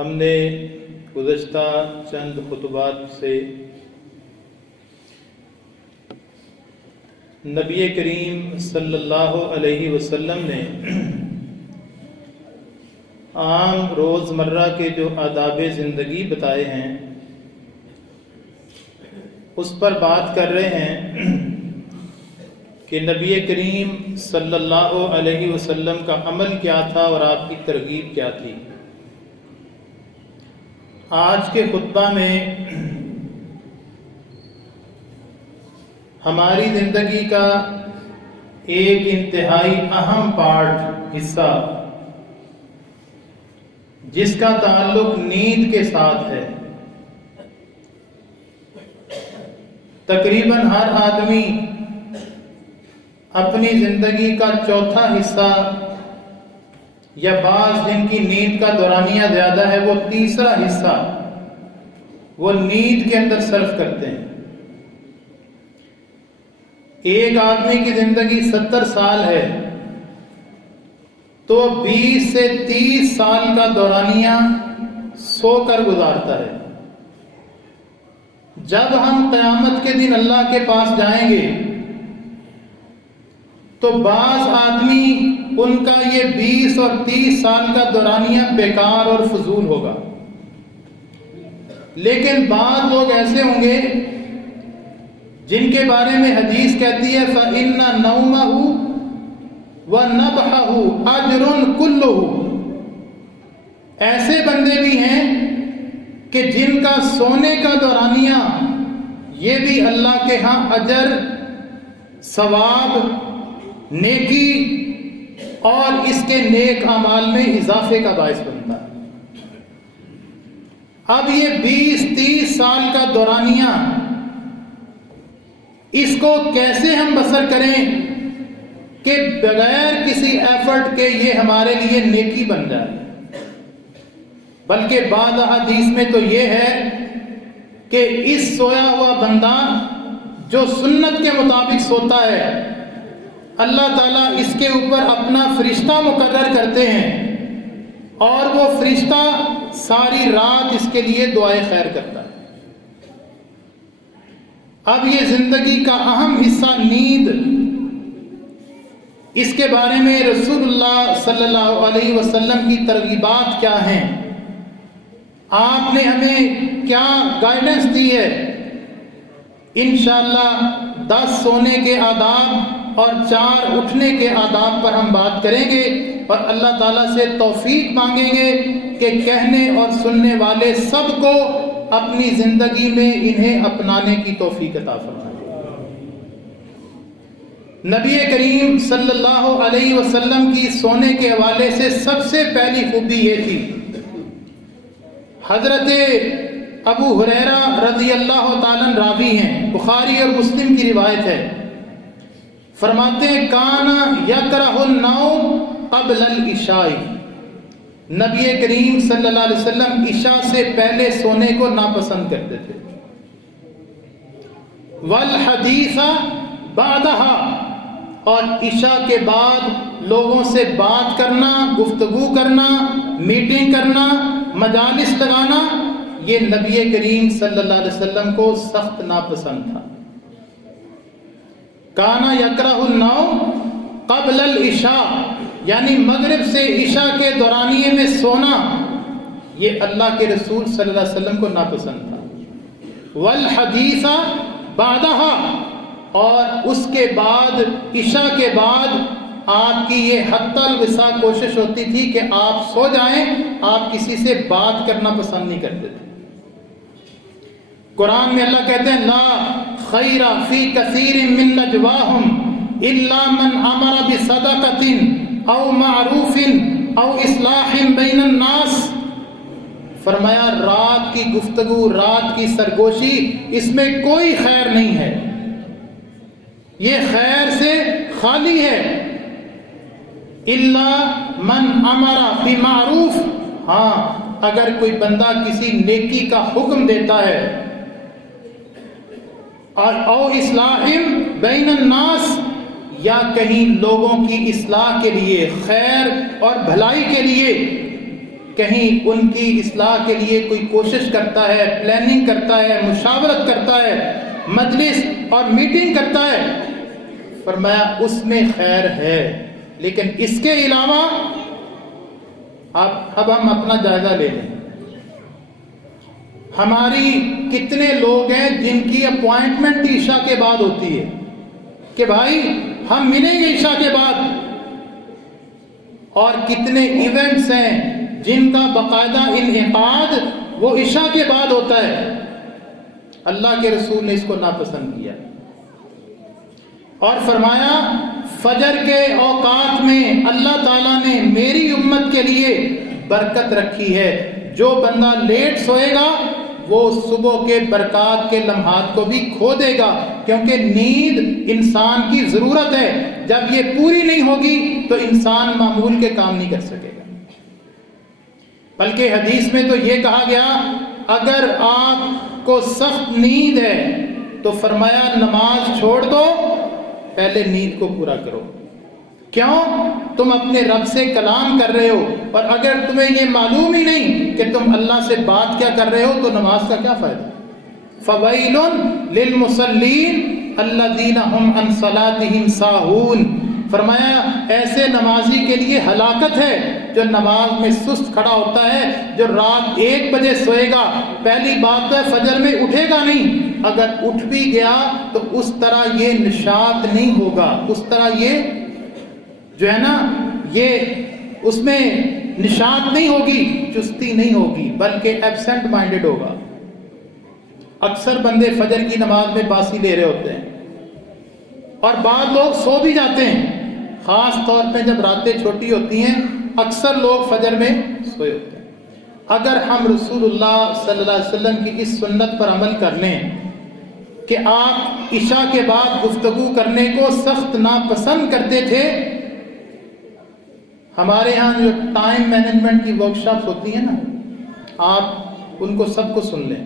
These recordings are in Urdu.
ہم نے گزشتہ چند خطبات سے نبی کریم صلی اللہ علیہ وسلم نے عام روزمرہ کے جو آداب زندگی بتائے ہیں اس پر بات کر رہے ہیں کہ نبی کریم صلی اللہ علیہ وسلم کا عمل کیا تھا اور آپ کی ترغیب کیا تھی۔ آج کے خطبہ میں ہماری زندگی کا ایک انتہائی اہم حصہ جس کا تعلق نیند کے ساتھ ہے۔ تقریباً ہر آدمی اپنی زندگی کا چوتھا حصہ یا بعض جن کی نیند کا دورانیہ زیادہ ہے وہ تیسرا حصہ وہ نیند کے اندر صرف کرتے ہیں۔ ایک آدمی کی زندگی 70 سال ہے تو 20 سے 30 سال کا دورانیہ سو کر گزارتا ہے۔ جب ہم قیامت کے دن اللہ کے پاس جائیں گے تو بعض آدمی ان کا یہ 20 اور 30 سال کا دورانیہ بیکار اور فضول ہوگا، لیکن بعض لوگ ایسے ہوں گے جن کے بارے میں حدیث کہتی ہے فَإِنَّ نَوْمَهُ وَنَبْحَهُ أَجْرٌ كُلُّهُ۔ ایسے بندے بھی ہیں کہ جن کا سونے کا دورانیہ یہ بھی اللہ کے ہاں اجر، ثواب، نیکی اور اس کے نیک اعمال میں اضافے کا باعث بنتا ہے۔ اب یہ 20-30 سال کا دورانیہ اس کو کیسے ہم بسر کریں کہ بغیر کسی ایفرٹ کے یہ ہمارے لیے نیکی بن جائے؟ بلکہ بعض احادیث میں تو یہ ہے کہ اس سویا ہوا بندہ جو سنت کے مطابق سوتا ہے اللہ تعالیٰ اس کے اوپر اپنا فرشتہ مقرر کرتے ہیں اور وہ فرشتہ ساری رات اس کے لیے دعائے خیر کرتا ہے۔ اب یہ زندگی کا اہم حصہ نیند، اس کے بارے میں رسول اللہ صلی اللہ علیہ وسلم کی ترغیبات کیا ہیں، آپ نے ہمیں کیا گائیڈنس دی ہے؟ انشاءاللہ 10 سونے کے آداب اور 4 اٹھنے کے آداب پر ہم بات کریں گے اور اللہ تعالیٰ سے توفیق مانگیں گے کہ کہنے اور سننے والے سب کو اپنی زندگی میں انہیں اپنانے کی توفیق عطا فرمائے۔ نبی کریم صلی اللہ علیہ وسلم کی سونے کے حوالے سے سب سے پہلی خوبی یہ تھی، حضرت ابو ہریرہ رضی اللہ تعالیٰ راوی ہیں، بخاری اور مسلم کی روایت ہے، فرماتے ہیں کانا یکرہ النوم قبل العشاء، نبی کریم صلی اللہ علیہ وسلم عشاء سے پہلے سونے کو ناپسند کرتے تھے، والحدیث بعدہا، اور عشاء کے بعد لوگوں سے بات کرنا، گفتگو کرنا، میٹنگ کرنا، مجالس لگانا، یہ نبی کریم صلی اللہ علیہ وسلم کو سخت ناپسند تھا۔ کانا یکرہ النوم قبل العشاء، یعنی مغرب سے عشاء کے دورانیے میں سونا یہ اللہ کے رسول صلی اللہ علیہ وسلم کو ناپسند تھا۔ والحدیث بعدہا، اور اس کے بعد عشاء کے بعد آپ کی یہ حتی الوسع کوشش ہوتی تھی کہ آپ سو جائیں، آپ کسی سے بات کرنا پسند نہیں کرتے تھے۔ قرآن میں اللہ کہتے ہیں لا خیر فی کثیر من نجواہم الا من امر بصدقۃ او معروف او اصلاح بین الناس، فرمایا رات کی گفتگو، رات کی سرگوشی، اس میں کوئی خیر نہیں ہے، یہ خیر سے خالی ہے۔ الا من امر بمعروف، ہاں اگر کوئی بندہ کسی نیکی کا حکم دیتا ہے، اور او اصلاح بین الناس، یا کہیں لوگوں کی اصلاح کے لیے، خیر اور بھلائی کے لیے کہیں ان کی اصلاح کے لیے کوئی کوشش کرتا ہے، پلاننگ کرتا ہے، مشاورت کرتا ہے، مجلس اور میٹنگ کرتا ہے، فرمایا اس میں خیر ہے، لیکن اس کے علاوہ اب ہم اپنا جائزہ لے لیں. ہماری کتنے لوگ ہیں جن کی اپوائنٹمنٹ عشاء کے بعد ہوتی ہے کہ بھائی ہم ملیں گے عشاء کے بعد، اور کتنے ایونٹس ہیں جن کا باقاعدہ انعقاد وہ عشاء کے بعد ہوتا ہے. اللہ کے رسول نے اس کو ناپسند کیا اور فرمایا فجر کے اوقات میں اللہ تعالیٰ نے میری امت کے لیے برکت رکھی ہے. جو بندہ لیٹ سوئے گا وہ صبح کے برکات کے لمحات کو بھی کھو دے گا، کیونکہ نیند انسان کی ضرورت ہے. جب یہ پوری نہیں ہوگی تو انسان معمول کے کام نہیں کر سکے گا. بلکہ حدیث میں تو یہ کہا گیا اگر آپ کو سخت نیند ہے تو فرمایا نماز چھوڑ دو، پہلے نیند کو پورا کرو. کیوں؟ تم اپنے رب سے کلام کر رہے ہو، اور اگر تمہیں یہ معلوم ہی نہیں کہ تم اللہ سے بات کیا کر رہے ہو تو نماز کا کیا فائدہ؟ فَوَيْلٌ لِّلْمُصَلِّينَ الَّذِينَ هُمْ عَنْ صَلَاتِهِمْ سَاهُونَ. فرمایا ایسے نمازی کے لیے ہلاکت ہے جو نماز میں سست کھڑا ہوتا ہے، جو رات 1 بجے سوئے گا. پہلی بات ہے فجر میں اٹھے گا نہیں، اگر اٹھ بھی گیا تو اس طرح یہ نشاط نہیں ہوگا، اس طرح یہ جو ہے نا یہ اس میں نشاط نہیں ہوگی، چستی نہیں ہوگی، بلکہ ایبسنٹ مائنڈڈ ہوگا. اکثر بندے فجر کی نماز میں باسی لے رہے ہوتے ہیں اور بعض لوگ سو بھی جاتے ہیں، خاص طور پہ جب راتیں چھوٹی ہوتی ہیں اکثر لوگ فجر میں سوئے ہوتے ہیں. اگر ہم رسول اللہ صلی اللہ علیہ وسلم کی اس سنت پر عمل کر لیں کہ آپ عشاء کے بعد گفتگو کرنے کو سخت ناپسند کرتے تھے. ہمارے ہاں جو ٹائم مینجمنٹ کی ورکشاپس ہوتی ہیں نا، آپ ان کو سب کو سن لیں.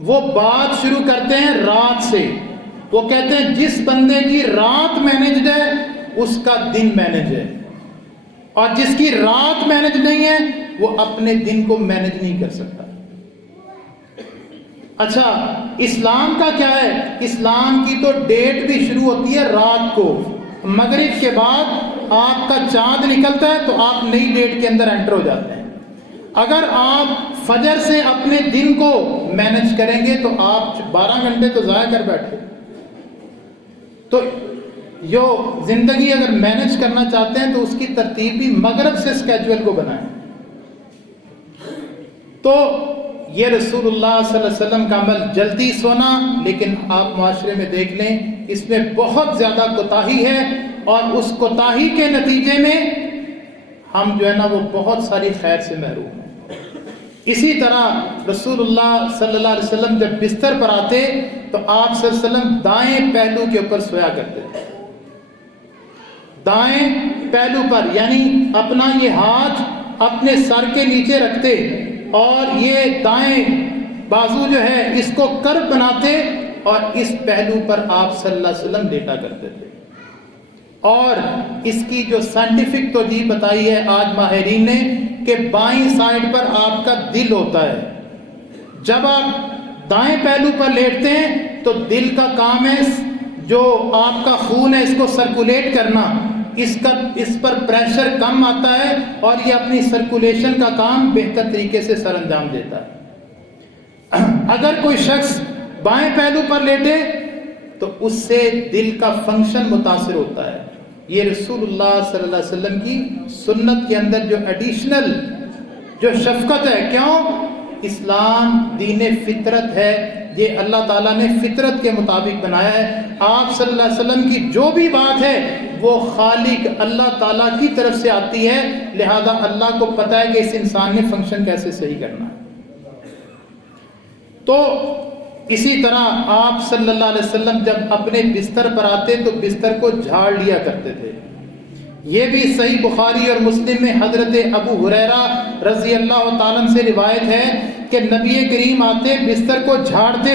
وہ بات شروع کرتے ہیں رات سے. وہ کہتے ہیں جس بندے کی رات مینجڈ ہے اس کا دن مینج ہے، اور جس کی رات مینج نہیں ہے وہ اپنے دن کو مینج نہیں کر سکتا. اچھا اسلام کا کیا ہے؟ اسلام کی تو ڈیٹ بھی شروع ہوتی ہے رات کو. مغرب کے بعد آپ کا چاند نکلتا ہے تو آپ نئی ڈیٹ کے اندر انٹر ہو جاتے ہیں. اگر آپ فجر سے اپنے دن کو مینج کریں گے تو آپ 12 گھنٹے تو ضائع کر بیٹھے. تو جو زندگی اگر مینج کرنا چاہتے ہیں تو اس کی ترتیب بھی مغرب سے اسکیجول کو بنائیں. تو یہ رسول اللہ صلی اللہ علیہ وسلم کا عمل جلدی سونا، لیکن آپ معاشرے میں دیکھ لیں اس میں بہت زیادہ کوتاہی ہے، اور اس کوتاہی کے نتیجے میں ہم جو ہے نا وہ بہت ساری خیر سے محروم ہیں. اسی طرح رسول اللہ صلی اللہ علیہ وسلم جب بستر پر آتے تو آپ صلی اللہ علیہ وسلم دائیں پہلو کے اوپر سویا کرتے تھے. دائیں پہلو پر یعنی اپنا یہ ہاتھ اپنے سر کے نیچے رکھتے اور یہ دائیں بازو جو ہے اس کو کرب بناتے اور اس پہلو پر آپ صلی اللہ علیہ وسلم لیٹا کرتے تھے. اور اس کی جو سائنٹیفک توجیہ بتائی ہے آج ماہرین نے کہ بائیں سائڈ پر آپ کا دل ہوتا ہے. جب آپ دائیں پہلو پر لیٹتے ہیں تو دل کا کام ہے جو آپ کا خون ہے اس کو سرکولیٹ کرنا، اس پر پریشر کم آتا ہے اور یہ اپنی سرکولیشن کا کام بہتر طریقے سے سر انجام دیتا ہے. اگر کوئی شخص بائیں پہلو پر لیٹے تو اس سے دل کا فنکشن متاثر ہوتا ہے. یہ رسول اللہ صلی اللہ علیہ وسلم کی سنت کے اندر جو ایڈیشنل جو شفقت ہے. کیوں؟ اسلام دین فطرت ہے، یہ اللہ تعالیٰ نے فطرت کے مطابق بنایا ہے. آپ صلی اللہ علیہ وسلم کی جو بھی بات ہے وہ خالق اللہ تعالیٰ کی طرف سے آتی ہے، لہذا اللہ کو پتہ ہے کہ اس انسان نے فنکشن کیسے صحیح کرنا ہے. تو اسی طرح آپ صلی اللہ علیہ وسلم جب اپنے بستر پر آتے تو بستر کو جھاڑ لیا کرتے تھے. یہ بھی صحیح بخاری اور مسلم میں حضرت ابو ہریرہ رضی اللہ تعالیٰ عنہ سے روایت ہے کہ نبی کریم آتے بستر کو جھاڑتے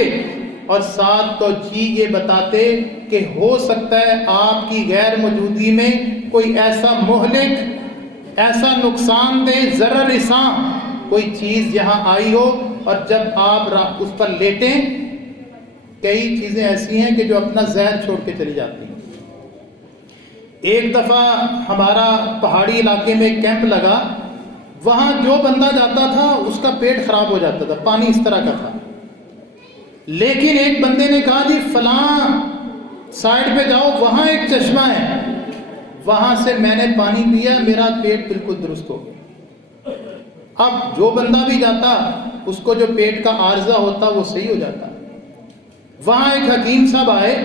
اور ساتھ تو یہ بتاتے کہ ہو سکتا ہے آپ کی غیر موجودگی میں کوئی ایسا مہلک ایسا نقصان دہ ضرر رساں کوئی چیز یہاں آئی ہو اور جب آپ اس پر لیٹیں کئی چیزیں ایسی ہیں کہ جو اپنا زہر چھوڑ کے چلی جاتی ہیں۔ ایک دفعہ ہمارا پہاڑی علاقے میں کیمپ لگا، وہاں جو بندہ جاتا تھا اس کا پیٹ خراب ہو جاتا تھا، پانی اس طرح کا تھا، لیکن ایک بندے نے کہا جی فلاں سائڈ پہ جاؤ وہاں ایک چشمہ ہے، وہاں سے میں نے پانی پیا، میرا پیٹ بالکل درست ہو گیا۔ اب جو بندہ بھی جاتا اس کو جو پیٹ کا عارضہ ہوتا وہ صحیح ہو جاتا۔ وہاں ایک حکیم صاحب آئے،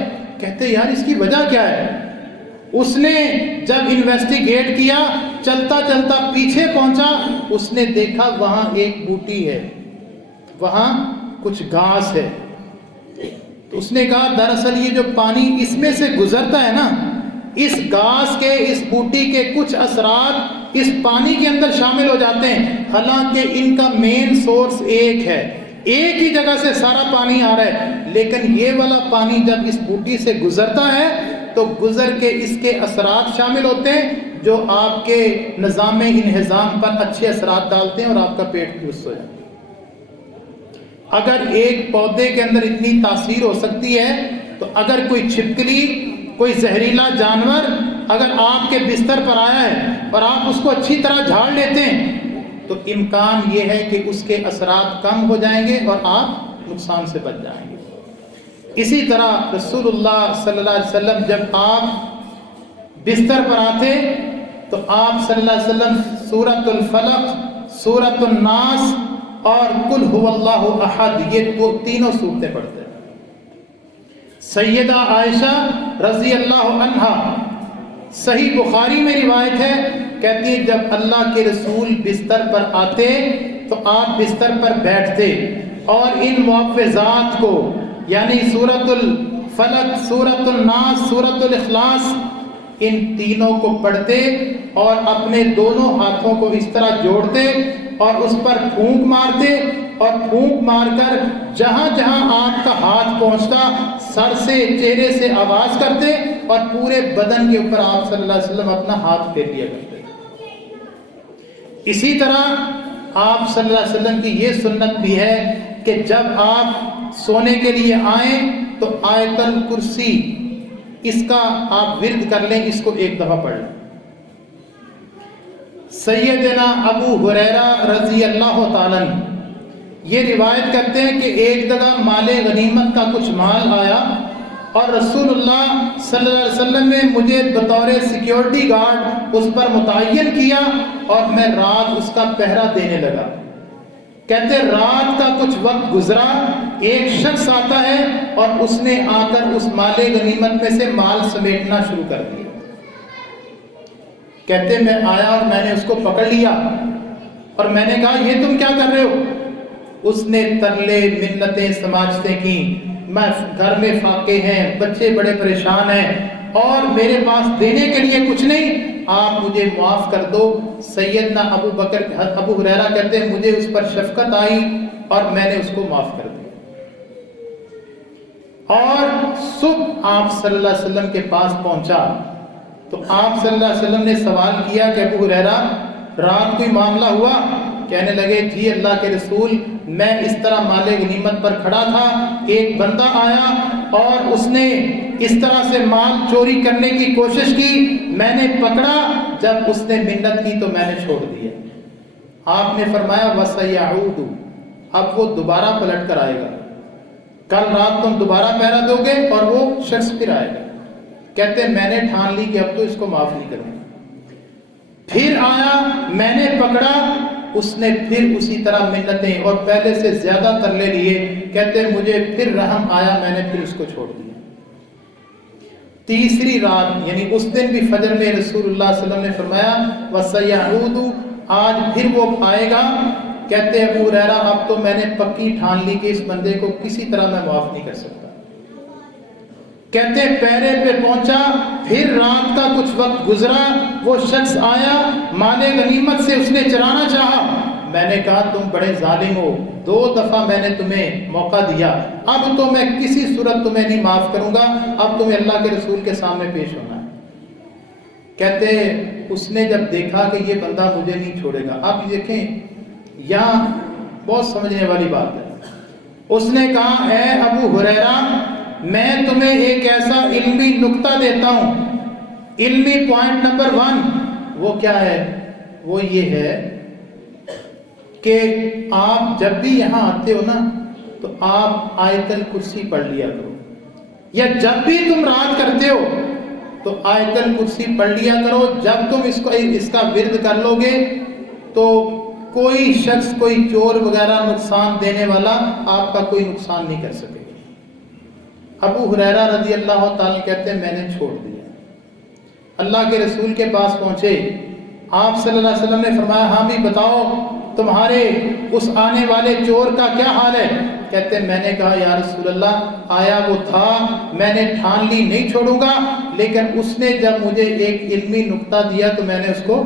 کہتے یار اس کی وجہ کیا ہے؟ اس نے جب انویسٹیگیٹ کیا، چلتا چلتا پیچھے پہنچا، اس نے دیکھا وہاں ایک بوٹی ہے، وہاں کچھ گھاس ہے، تو اس نے کہا دراصل یہ جو پانی اس میں سے گزرتا ہے نا، اس گھاس کے، اس بوٹی کے کچھ اثرات اس پانی کے اندر شامل ہو جاتے ہیں، حالانکہ ان کا مین سورس ایک ہے، ایک ہی جگہ سے سارا پانی آ رہا ہے، لیکن یہ والا پانی جب اس بوٹی سے گزرتا ہے تو گزر کے اس کے اثرات شامل ہوتے ہیں جو آپ کے نظام انہضام پر اچھے اثرات ڈالتے ہیں اور آپ کا پیٹ درست ہو جاتا ہے۔ اگر ایک پودے کے اندر اتنی تاثیر ہو سکتی ہے تو اگر کوئی چھپکلی، کوئی زہریلا جانور اگر آپ کے بستر پر آیا ہے اور آپ اس کو اچھی طرح جھاڑ لیتے ہیں تو امکان یہ ہے کہ اس کے اثرات کم ہو جائیں گے اور آپ نقصان سے بچ جائیں گے۔ اسی طرح رسول اللہ صلی اللہ علیہ وسلم جب آپ بستر پر آتے تو آپ صلی اللہ علیہ وسلم سورۃ الفلق، سورۃ الناس اور قل هو اللہ احد، یہ تینوں صورتیں پڑھتے ہیں۔ سیدہ عائشہ رضی اللہ عنہا، صحیح بخاری میں روایت ہے، کہتی ہے جب اللہ کے رسول بستر پر آتے تو آپ بستر پر بیٹھتے اور ان معوذات کو یعنی سورۃ الفلق، سورۃ الناس، سورۃ الاخلاص، ان تینوں کو پڑھتے اور اپنے دونوں ہاتھوں کو اس طرح جوڑتے اور اس پر پھونک مارتے اور پھونک مار کر جہاں جہاں آپ کا ہاتھ پہنچتا سر سے، چہرے سے آواز کرتے اور پورے بدن کے اوپر آپ صلی اللہ علیہ وسلم اپنا ہاتھ پھیر لیا کرتے۔ اسی طرح آپ صلی اللہ علیہ وسلم کی یہ سنت بھی ہے کہ جب آپ سونے کے لیے آئیں تو آیت الکرسی اس کا آپ ورد کر لیں، اس کو ایک دفعہ پڑھ لیں۔ سیدنا ابو ہریرہ رضی اللہ تعالیٰ عنہ یہ روایت کرتے ہیں کہ ایک جگہ مال غنیمت کا کچھ مال آیا اور رسول اللہ صلی اللہ علیہ وسلم نے مجھے بطور سیکیورٹی گارڈ اس پر متعین کیا اور میں رات اس کا پہرا دینے لگا۔ کہتے رات کا کچھ وقت گزرا، ایک شخص آتا ہے اور اس نے آ کر اس مال غنیمت میں سے مال سمیٹنا شروع کر دیا۔ کہتے میں آیا اور میں نے اس کو پکڑ لیا اور میں نے کہا یہ تم کیا کر رہے ہو؟ اس نے ترلے منتیں سماجتیں کی، میں گھر میں فاقے ہیں، بچے بڑے پریشان ہیں اور میرے پاس دینے کے لیے کچھ نہیں، آپ مجھے معاف کر دو۔ سیدنا ابو ہریرہ کہتے ہیں مجھے اس پر شفقت آئی اور میں نے اس کو معاف کر دیا۔ اور صبح آپ صلی اللہ علیہ وسلم کے پاس پہنچا تو آپ صلی اللہ علیہ وسلم نے سوال کیا کہ ابو ہریرہ رات کوئی معاملہ ہوا؟ کہنے لگے جی اللہ کے رسول، میں اس طرح مال غنیمت پر کھڑا تھا، ایک بندہ آیا اور اس نے اس طرح سے مال چوری کرنے کی کوشش کی، میں نے پکڑا، جب اس نے منت کی تو میں نے چھوڑ دیا۔ آپ نے فرمایا وَسَيَعُودُ، اب وہ دوبارہ پلٹ کر آئے گا، کل رات تم دوبارہ پہرا دو گے اور وہ شخص پھر آئے گا۔ کہتے میں نے ٹھان لی کہ اب تو اس کو معاف نہیں کروں۔ پھر آیا، میں نے پکڑا، اس نے پھر اسی طرح منتیں اور پہلے سے زیادہ ترلے لیے۔ کہتے مجھے پھر رحم آیا، میں نے پھر اس کو چھوڑ دیا۔ تیسری رات یعنی اس دن بھی فجر میں رسول اللہ صلی اللہ علیہ وسلم نے فرمایا وَسَيَعُودُ، آج پھر وہ آئے گا۔ کہتے ابو ہریرہ اب تو میں نے پکی ٹھان لی کہ اس بندے کو کسی طرح میں معاف نہیں کر سکتا۔ کہتے پہرے پہ پہنچا، پھر رات کا کچھ وقت گزرا، وہ شخص آیا، مال غنیمت سے اس نے چرانا چاہا، میں نے کہا تم بڑے ظالم ہو، 2 دفعہ میں نے تمہیں موقع دیا، اب تو میں کسی صورت تمہیں نہیں معاف کروں گا، اب تمہیں اللہ کے رسول کے سامنے پیش ہونا ہے۔ کہتے اس نے جب دیکھا کہ یہ بندہ مجھے نہیں چھوڑے گا. آپ دیکھیں یہاں بہت سمجھنے والی بات ہے. اس نے کہا اے ابو ہریرہ میں تمہیں ایک ایسا علمی نقطہ دیتا ہوں. علمی پوائنٹ نمبر 1 وہ کیا ہے؟ وہ یہ ہے کہ آپ جب بھی یہاں آتے ہو نا تو آپ آیت الکرسی پڑھ لیا کرو، یا جب بھی تم رات کرتے ہو تو آیت الکرسی پڑھ لیا کرو. جب تم اس کا ورد کر لو گے تو کوئی شخص، کوئی چور وغیرہ نقصان دینے والا آپ کا کوئی نقصان نہیں کر سکے گا. ابو ہریرہ رضی اللہ تعالیٰ کہتے ہیں میں نے چھوڑ دیا. اللہ کے رسول کے پاس پہنچے، آپ صلی اللہ علیہ وسلم نے فرمایا ہاں بھی بتاؤ تمہارے اس آنے والے چور کا کیا حال ہے؟ کہتے ہیں میں نے کہا یا رسول اللہ آیا وہ تھا، میں نے ٹھان لی نہیں چھوڑوں گا، لیکن اس نے جب مجھے ایک علمی نقطہ دیا تو میں نے اس کو،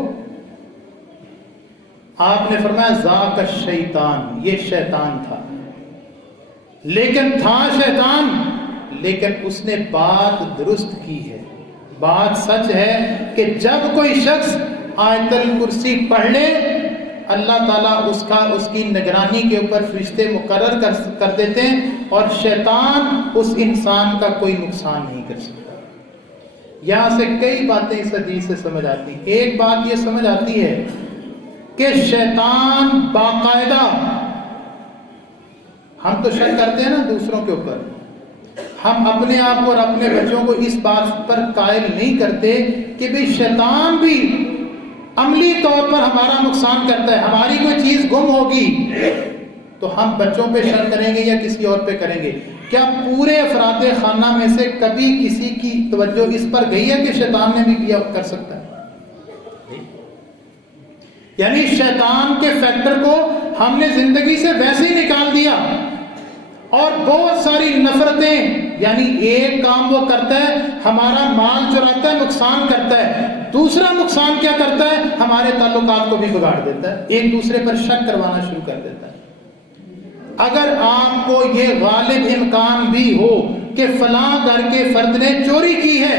آپ نے فرمایا ذاک الشیطان، یہ شیطان تھا. لیکن تھا شیطان، لیکن اس نے بات درست کی ہے. بات سچ ہے کہ جب کوئی شخص آیت الکرسی پڑھ لے اللہ تعالیٰ اس کی نگرانی کے اوپر فرشتے مقرر کر دیتے ہیں اور شیطان اس انسان کا کوئی نقصان نہیں کر سکتا. یہاں سے کئی باتیں اس حدیث سے سمجھ آتی ہیں. ایک بات یہ سمجھ آتی ہے کہ شیطان باقاعدہ، ہم تو شک کرتے ہیں نا دوسروں کے اوپر، ہم اپنے آپ کو اور اپنے بچوں کو اس بات پر قائل نہیں کرتے کہ بھی شیطان بھی عملی طور پر ہمارا نقصان کرتا ہے. ہماری کوئی چیز گم ہوگی تو ہم بچوں پہ شک کریں گے یا کسی اور پہ کریں گے؟ کیا پورے افراد خانہ میں سے کبھی کسی کی توجہ اس پر گئی ہے کہ شیطان نے بھی کیا کر سکتا ہے؟ یعنی شیطان کے فیکٹر کو ہم نے زندگی سے ویسے ہی نکال دیا اور بہت ساری نفرتیں، یعنی ایک کام وہ کرتا ہے ہمارا مال چراتا ہے، نقصان کرتا ہے، دوسرا نقصان کیا کرتا ہے ہمارے تعلقات کو بھی بگاڑ دیتا ہے، ایک دوسرے پر شک کروانا شروع کر دیتا ہے. اگر آپ کو یہ غالب امکان بھی ہو کہ فلاں گھر کے فرد نے چوری کی ہے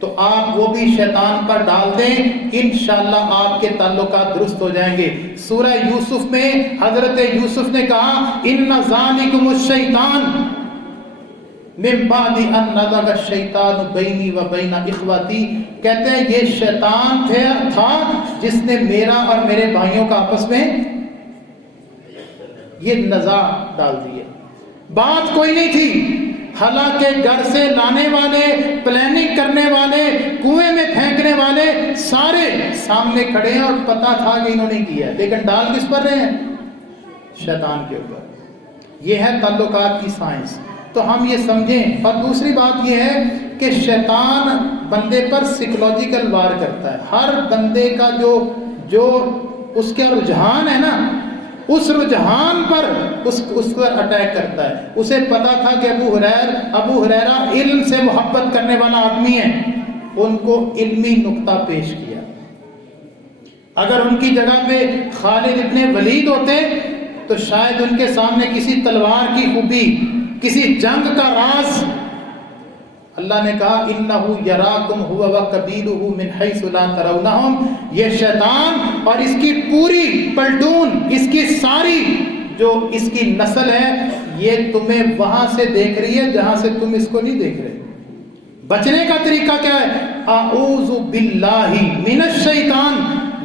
تو آپ وہ بھی شیطان پر ڈال دیں، انشاءاللہ آپ کے تعلقات درست ہو جائیں گے. سورہ یوسف میں حضرت یوسف نے کہا ان ذالکم الشیطان من بعد ان نزغ الشیطان بینی و بین اخوتی، کہتے ہیں یہ شیطان تھا جس نے میرا اور میرے بھائیوں کا آپس میں یہ نزاع ڈال دیا. بات کوئی نہیں تھی، حالانکہ گھر سے لانے والے، پلاننگ کرنے والے، کنویں میں پھینکنے والے سارے سامنے کھڑے ہیں اور پتا تھا کہ انہوں نے کیا، لیکن ڈال کس پر رہے ہیں؟ شیطان کے اوپر. یہ ہے تعلقات کی سائنس. تو ہم یہ سمجھیں. اور دوسری بات یہ ہے کہ شیطان بندے پر سائیکولوجیکل وار کرتا ہے. ہر بندے کا جو اس کا رجحان ہے نا، اس رجحان پر اس پر اٹیک کرتا ہے. اسے پتا تھا کہ ابو ہریرہ علم سے محبت کرنے والا آدمی ہے، ان کو علمی نقطہ پیش کیا. اگر ان کی جگہ پہ خالد ابن ولید ہوتے تو شاید ان کے سامنے کسی تلوار کی خوبی، کسی جنگ کا راز، اللہ نے کہا انہو یراکم ہوا وقبیلہ من حیث لا ترونہم، یہ شیطان اور اس کی پوری پلٹون، اس کی ساری جو اس کی نسل ہے، یہ تمہیں وہاں سے دیکھ رہی ہے جہاں سے تم اس کو نہیں دیکھ رہے. بچنے کا طریقہ کیا ہے؟ اعوذ باللہ من الشیطان،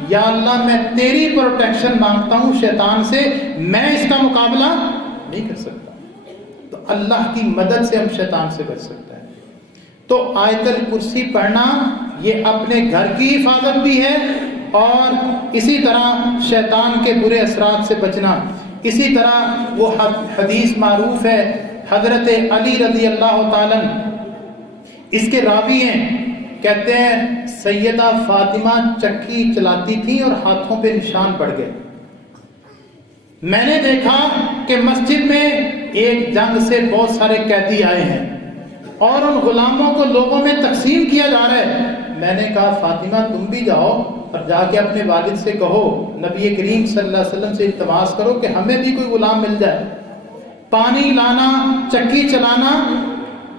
یا اللہ میں تیری پروٹیکشن مانگتا ہوں شیطان سے، میں اس کا مقابلہ نہیں کر سکتا. تو اللہ کی مدد سے ہم شیطان سے بچ سکتے ہیں. تو آیت الکرسی پڑھنا یہ اپنے گھر کی حفاظت بھی ہے اور اسی طرح شیطان کے برے اثرات سے بچنا. اسی طرح وہ حدیث معروف ہے، حضرت علی رضی اللہ تعالیٰ اس کے راوی ہیں، کہتے ہیں سیدہ فاطمہ چکی چلاتی تھی اور ہاتھوں پہ نشان پڑ گئے. میں نے دیکھا کہ مسجد میں ایک جنگ سے بہت سارے قیدی آئے ہیں اور ان غلاموں کو لوگوں میں تقسیم کیا جا رہا ہے. میں نے کہا فاطمہ تم بھی جاؤ اور جا کے اپنے والد سے کہو، نبی کریم صلی اللہ علیہ وسلم سے التماس کرو کہ ہمیں بھی کوئی غلام مل جائے. پانی لانا، چکی چلانا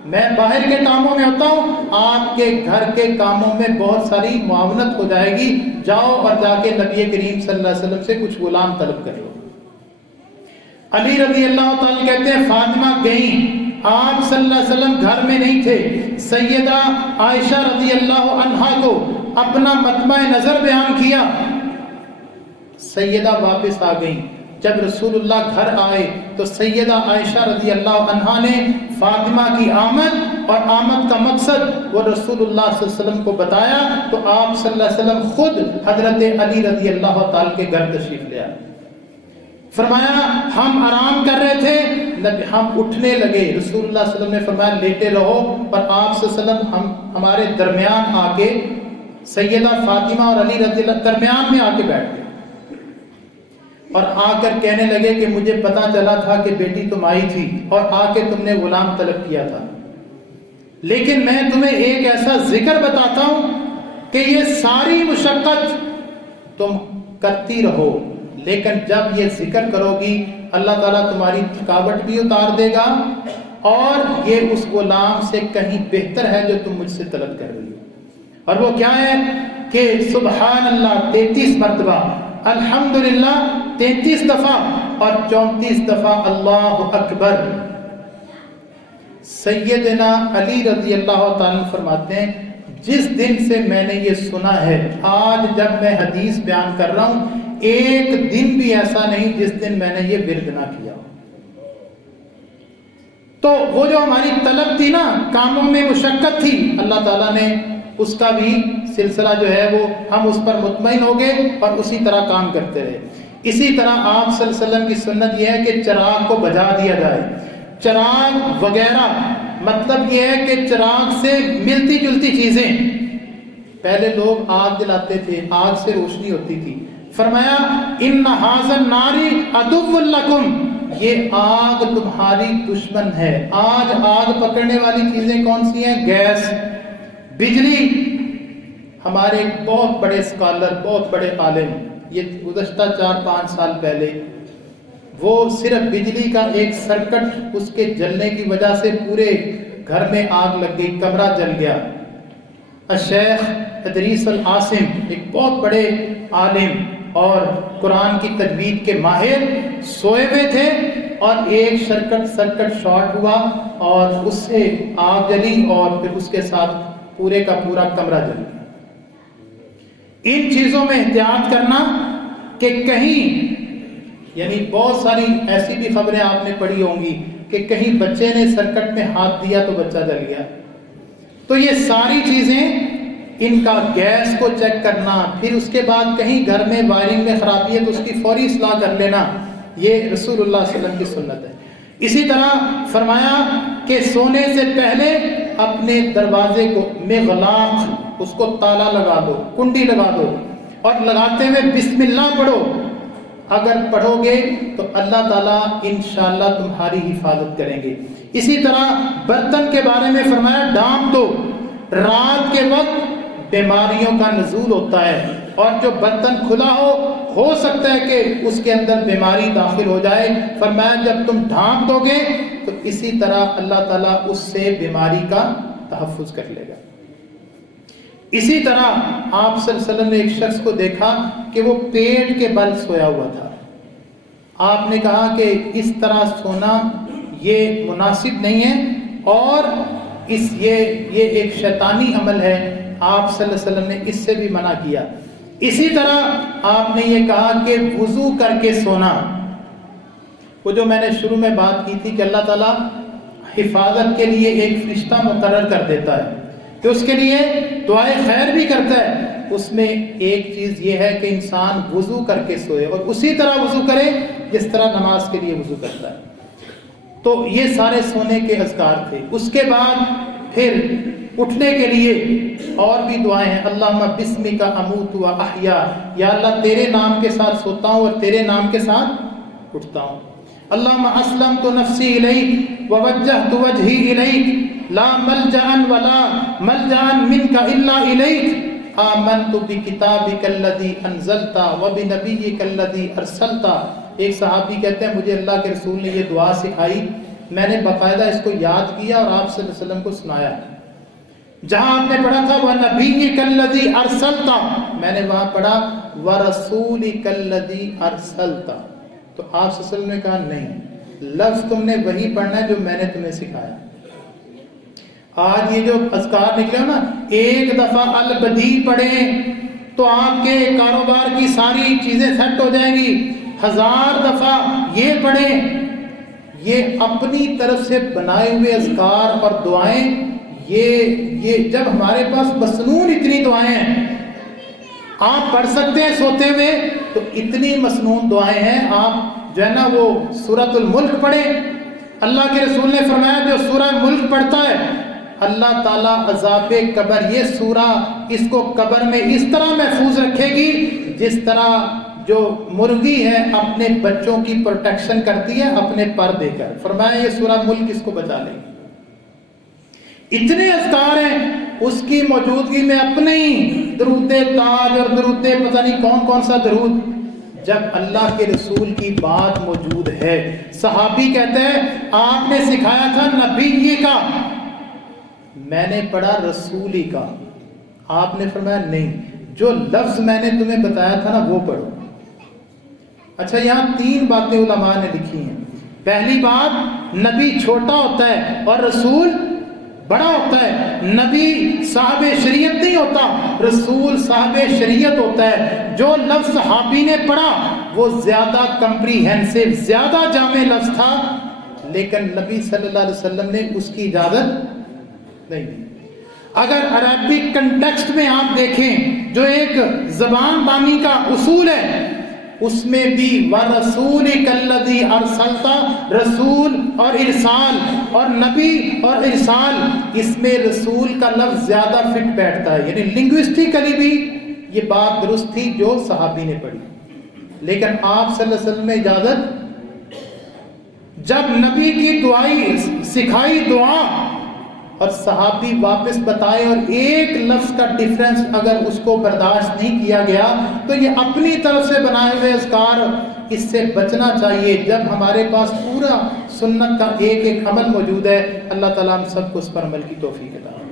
میں باہر کے کاموں میں ہوتا ہوں، آپ کے گھر کے کاموں میں بہت ساری معاونت ہو جائے گی، جاؤ اور جا کے نبی کریم صلی اللہ علیہ وسلم سے کچھ غلام طلب کرو۔ علی رضی اللہ تعالیٰ کہتے ہیں فاطمہ گئیں، آپ صلی اللہ علیہ وسلم گھر میں نہیں تھے، سیدہ عائشہ رضی اللہ عنہا کو اپنا مطمع نظر بیان کیا، سیدہ واپس آ گئیں۔ جب رسول اللہ گھر آئے تو سیدہ عائشہ رضی اللہ عنہا نے فاطمہ کی آمد اور آمد کا مقصد وہ رسول اللہ صلی اللہ علیہ وسلم کو بتایا، تو آپ صلی اللہ علیہ وسلم خود حضرت علی رضی اللہ تعالی کے گھر تشریف لے آئے۔ فرمایا ہم آرام کر رہے تھے، ہم اٹھنے لگے، رسول اللہ صلی اللہ علیہ وسلم نے فرمایا لیٹے رہو، اور آپ صلی اللہ علیہ وسلم ہمارے درمیان آ کے سیدہ فاطمہ اور علی رضی اللہ درمیان میں آ کے بیٹھ گئے، اور آ کر کہنے لگے کہ مجھے پتا چلا تھا کہ بیٹی تم آئی تھی اور آ کے تم نے غلام طلب کیا تھا، لیکن میں تمہیں ایک ایسا ذکر بتاتا ہوں کہ یہ ساری مشقت تم کرتی رہو، لیکن جب یہ ذکر کرو گی اللہ تعالیٰ تمہاری تھکاوٹ بھی اتار دے گا، اور یہ اس غلام سے کہیں بہتر ہے جو تم مجھ سے طلب کر رہی ہو۔ اور وہ کیا ہے کہ سبحان اللہ 33 مرتبہ، الحمدللہ 33 دفعہ، اور 34 دفعہ اللہ اکبر۔ سیدنا علی رضی اللہ تعالیٰ فرماتے ہیں جس دن سے میں نے یہ سنا ہے، آج جب میں حدیث بیان کر رہا ہوں، ایک دن بھی ایسا نہیں جس دن میں نے یہ ورد نہ کیا۔ تو وہ جو ہماری طلب تھی نا، کاموں میں مشقت تھی، اللہ تعالیٰ نے اس کا بھی سلسلہ جو ہے وہ ہم اس پر مطمئن ہو گئے اور اسی طرح کام کرتے رہے۔ اسی طرح آپ صلی اللہ علیہ وسلم کی سنت یہ ہے کہ چراغ کو بجھا دیا جائے۔ چراغ وغیرہ مطلب یہ ہے کہ چراغ سے ملتی جلتی چیزیں، پہلے لوگ آگ جلاتے تھے، آگ سے روشنی ہوتی تھی، فرمایا ان ھذا النار عدو لکم، یہ آگ تمہاری دشمن ہے۔ آج آگ پکڑنے والی چیزیں کون سی ہیں؟ گیس، بجلی۔ ہمارے ایک بہت بڑے اسکالر، بہت بڑے عالم، یہ گزشتہ 4-5 سال پہلے، وہ صرف بجلی کا ایک سرکٹ اس کے جلنے کی وجہ سے پورے گھر میں آگ لگ گئی، کمرہ جل گیا۔ الشیخ ادریس العاصم ایک بہت بڑے عالم اور قرآن کی تجوید کے ماہر سوئے ہوئے تھے، اور ایک سرکٹ شارٹ ہوا اور اس سے آگ جلی، اور پھر اس کے ساتھ پورے کا پورا کمرہ جل گیا۔ ان چیزوں میں احتیاط کرنا کہ کہیں، یعنی بہت ساری ایسی بھی خبریں آپ نے پڑھی ہوں گی کہ کہیں بچے نے سرکٹ میں ہاتھ دیا تو بچہ جل گیا۔ تو یہ ساری چیزیں، ان کا گیس کو چیک کرنا، پھر اس کے بعد کہیں گھر میں وائرنگ میں خرابی ہے تو اس کی فوری اصلاح کر لینا، یہ رسول اللہ صلی اللہ علیہ وسلم کی سنت ہے۔ اسی طرح فرمایا کہ سونے سے پہلے اپنے دروازے کو مغلاق، اس کو تالا لگا دو، کنڈی لگا دو، اور لگاتے ہوئے بسم اللہ پڑھو۔ اگر پڑھو گے تو اللہ تعالیٰ انشاءاللہ تمہاری حفاظت کریں گے۔ اسی طرح برتن کے بارے میں فرمایا ڈھانپ دو، رات کے وقت بیماریوں کا نزول ہوتا ہے، اور جو برتن کھلا ہو سکتا ہے کہ اس کے اندر بیماری داخل ہو جائے، فرمایا جب تم ڈھانپ دو گے تو اسی طرح اللہ تعالیٰ اس سے بیماری کا تحفظ کر لے گا۔ اسی طرح آپ صلی اللہ علیہ وسلم نے ایک شخص کو دیکھا کہ وہ پیٹ کے بل سویا ہوا تھا۔ آپ نے کہا کہ اس طرح سونا یہ مناسب نہیں ہے، اور یہ ایک شیطانی عمل ہے، آپ صلی اللہ علیہ وسلم نے اس سے بھی منع کیا۔ اسی طرح آپ نے یہ کہا کہ وضو کر کے سونا، وہ جو میں نے شروع میں بات کی تھی کہ اللہ تعالیٰ حفاظت کے لیے ایک فرشتہ مقرر کر دیتا ہے کہ اس کے لیے دعائے خیر بھی کرتا ہے، اس میں ایک چیز یہ ہے کہ انسان وضو کر کے سوئے، اور اسی طرح وضو کرے جس طرح نماز کے لیے وضو کرتا ہے۔ تو یہ سارے سونے کے اذکار تھے۔ اس کے بعد پھر اٹھنے کے لیے اور بھی دعائیں ہیں، اللہم بسمک اموت و احیا، یا اللہ تیرے نام کے ساتھ سوتا ہوں اور تیرے نام کے ساتھ اٹھتا ہوں۔ اللہم اسلمت نفسی الیک ووجہت وجہی الیک لا ملجأ ولا ملجأ منک الا الیک آمنت بکتابک الذی انزلت وبنبیک الذی ارسلت۔ ایک صحابی کہتے ہیں مجھے اللہ کے رسول نے یہ دعا سکھائی میں نے باقاعدہ اس کو یاد کیا اور آپ صلی اللہ علیہ وسلم کو سنایا. جہاں آپ نے پڑھا تھا وَنَبِيِّكَ الَّذِي أَرْسَلْتَ، میں نے وہاں پڑھا وَرَسُولِكَ الَّذِي أَرْسَلْتَ. تو آپ صلی اللہ علیہ وسلم نے کہا نہیں، لفظ تم نے وہی پڑھنا ہے جو میں نے تمہیں سکھایا. آج یہ جو اذکار نکلے نا، ایک دفعہ البدی پڑھیں تو آپ کے کاروبار کی ساری چیزیں سیٹ ہو جائیں گی. 1000 دفعہ یہ پڑھیں. یہ اپنی طرف سے بنائے ہوئے اذکار اور دعائیں، یہ جب ہمارے پاس مسنون اتنی دعائیں ہیں، آپ پڑھ سکتے ہیں سوتے ہوئے، تو اتنی مسنون دعائیں ہیں. آپ جو ہے نا وہ سورۃ الملک پڑھیں. اللہ کے رسول نے فرمایا جو سورہ ملک پڑھتا ہے اللہ تعالیٰ عذاب قبر، یہ سورہ اس کو قبر میں اس طرح محفوظ رکھے گی جس طرح جو مرغی ہے اپنے بچوں کی پروٹیکشن کرتی ہے اپنے پر دے کر. فرمایا یہ سورہ ملک اس کو بچا لے گی. اتنے اذکار ہیں، اس کی موجودگی میں اپنے ہی درود تاج اور درود پتہ نہیں کون کون سا درود. جب اللہ کے رسول کی بات موجود ہے، صحابی کہتے ہیں آپ نے سکھایا تھا نبی کا، میں نے پڑھا رسولی کا. آپ نے فرمایا نہیں، جو لفظ میں نے تمہیں بتایا تھا نا وہ پڑھو. اچھا، یہاں 3 باتیں علماء نے لکھی ہیں. پہلی بات، نبی چھوٹا ہوتا ہے اور رسول بڑا ہوتا ہے. نبی صاحب شریعت نہیں ہوتا، رسول صاحب شریعت ہوتا ہے. جو لفظ صحابی نے پڑھا وہ زیادہ کمپریہنسو، زیادہ جامع لفظ تھا، لیکن نبی صلی اللہ علیہ وسلم نے اس کی اجازت نہیں دی. اگر عربک کنٹیکسٹ میں آپ دیکھیں جو ایک زبان دانی کا اصول ہے، اس میں بھی وَرَسُولِكَ الَّذِي أَرْسَلْتَ، رسول اور ارسال اور نبی اور ارسال، اس میں رسول کا لفظ زیادہ فٹ بیٹھتا ہے. یعنی لنگوسٹیکلی بھی یہ بات درست تھی جو صحابی نے پڑھی. لیکن آپ صلی اللہ علیہ وسلم نے اجازت، جب نبی کی دعائی سکھائی دعا اور صحابی واپس بتائے اور ایک لفظ کا ڈیفرنس اگر اس کو برداشت نہیں کیا گیا تو یہ اپنی طرف سے بنائے ہوئے اذکار، اس سے بچنا چاہیے. جب ہمارے پاس پورا سنت کا ایک ایک عمل موجود ہے، اللہ تعالیٰ ہم سب کو اس پر عمل کی توفیق عطا فرمائے.